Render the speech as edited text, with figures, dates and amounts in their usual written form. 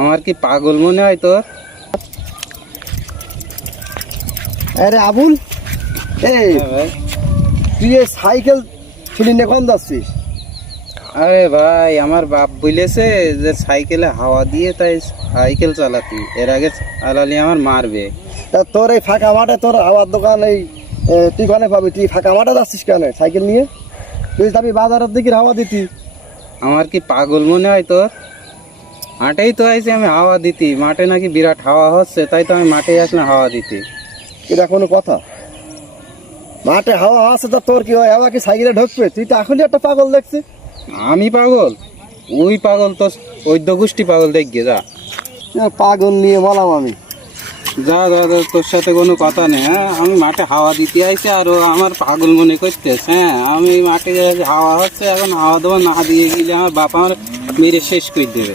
আমার কি পাগল মনে হয় তোর? আরে আবুল, এই ভাই, তুই এই সাইকেল ঠেলে নিয়ে কখন যাচ্ছিস? আরে ভাই আমার বাপ বলেছে যে সাইকেলে হাওয়া দিয়ে তাই সাইকেল চালাতি, এর আগে চালালি আমার মারবে। তা তোর এই ফাঁকা মাঠে তোর হাওয়ার দোকান তুই কানে পাবি? তুই ফাঁকা মাঠে যাচ্ছিস কেন সাইকেল নিয়ে? তুই যাবি বাজারের দিকে হাওয়া দিতি। আমার কি পাগল মনে হয় তোর? মাঠেই তো আইছি আমি হাওয়া দিতি, মাঠে নাকি বিরাট হাওয়া হচ্ছে, তাই তো আমি মাঠে আসলাম হাওয়া দিতে। এটা কোনো কথা? মাঠে হাওয়া আছে তা তোর কি হয়? হাওয়া কি সাইকেলে ঢুকবে? তুই তো এখনই একটা পাগল দেখছিস। আমি পাগল? ওই পাগল তো ওই গোষ্ঠী পাগল দেখবে। যা পাগল নিয়ে বললাম আমি। যা যা যা, তোর সাথে কোনো কথা নেই। হ্যাঁ, আমি মাঠে হাওয়া দিতে আইছি আর ও আমার পাগল মনে করতেছে। হ্যাঁ, আমি মাঠে হাওয়া হচ্ছে, এখন হাওয়া দেওয়া না দিয়ে গেলে আমার বাপ আমার মেরে শেষ করে দেবে।